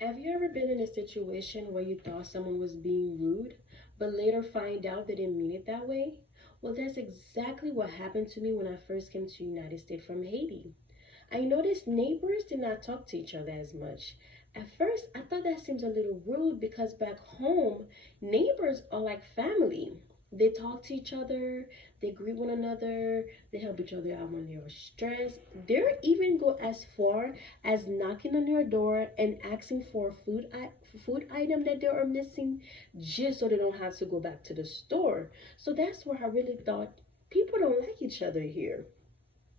Have you ever been in a situation where you thought someone was being rude, but later find out they didn't mean it that way? Well, that's exactly what happened to me when I first came to the United States from Haiti. I noticed neighbors did not talk to each other as much. At first, I thought that seems a little rude because back home, neighbors are like family. They talk to each other, they greet one another, they help each other out when they're stressed. They even go as far as knocking on your door and asking for a food item that they are missing just so they don't have to go back to the store. So that's where I really thought people don't like each other here.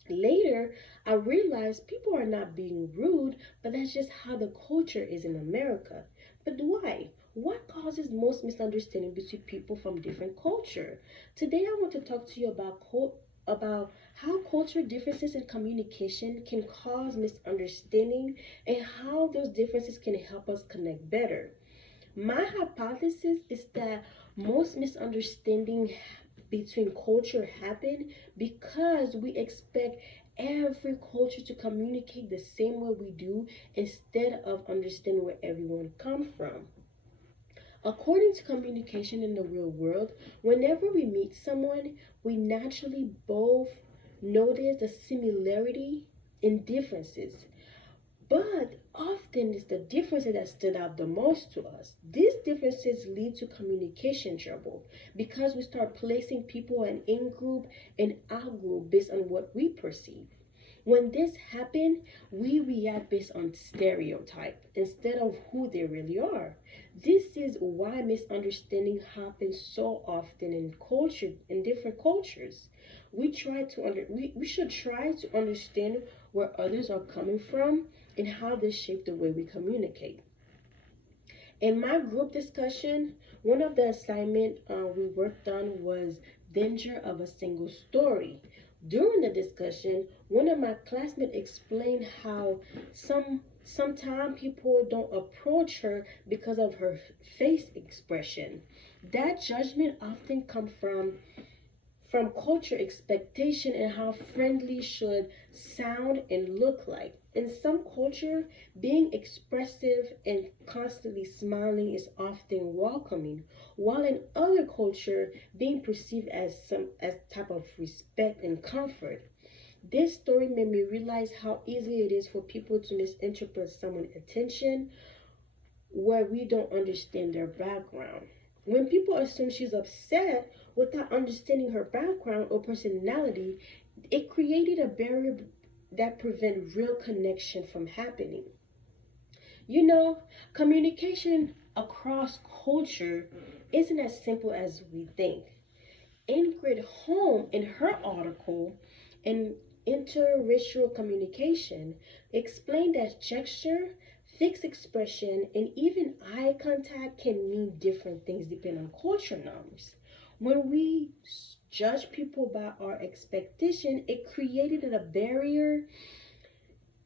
Later, I realized people are not being rude, but that's just how the culture is in America. But why? What causes most misunderstanding between people from different culture? Today, I want to talk to you about how culture differences in communication can cause misunderstanding and how those differences can help us connect better. My hypothesis is that most misunderstanding between culture happen because we expect every culture to communicate the same way we do instead of understanding where everyone comes from. According to communication in the real world, whenever we meet someone, we naturally both notice the similarity in differences. But often it's the differences that stood out the most to us. These differences lead to communication trouble because we start placing people in group and out group based on what we perceive. When this happens, we react based on stereotype instead of who they really are. This is why misunderstanding happens so often in different cultures. We should try to understand where others are coming from and how they shape the way we communicate. In my group discussion, one of the assignment we worked on was danger of a single story. During the discussion, one of my classmates explained how sometimes people don't approach her because of her face expression. That judgment often comes from culture expectation and how friendly should sound and look like. In some culture, being expressive and constantly smiling is often welcoming, while in other culture, being perceived as type of respect and comfort. This story made me realize how easy it is for people to misinterpret someone's intention where we don't understand their background. When people assume she's upset without understanding her background or personality, it created a barrier that prevent real connection from happening. You know, communication across culture isn't as simple as we think. Ingrid Holm, in her article, in interracial communication, explained that gesture, fixed expression, and even eye contact can mean different things depending on culture norms. When we judge people by our expectation,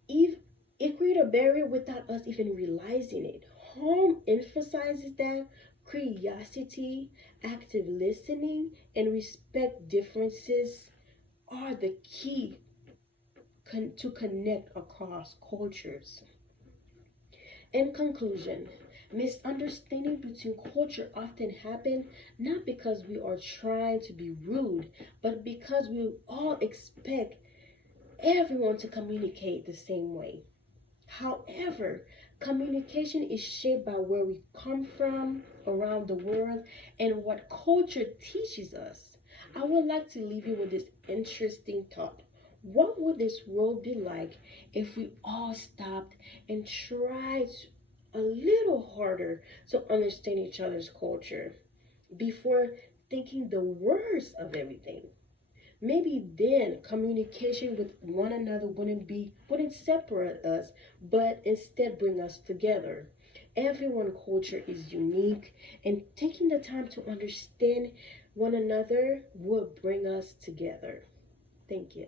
ev- it created a barrier without us even realizing it. Holm emphasizes that curiosity, active listening, and respect differences are the key to connect across cultures. In conclusion, misunderstanding between culture often happen not because we are trying to be rude, but because we all expect everyone to communicate the same way. However, communication is shaped by where we come from around the world and what culture teaches us. I would like to leave you with this interesting thought. What would this world be like if we all stopped and tried a little harder to understand each other's culture before thinking the worst of everything? Maybe then communication with one another wouldn't separate us, but instead bring us together. Everyone culture is unique, and taking the time to understand one another will bring us together. Thank you.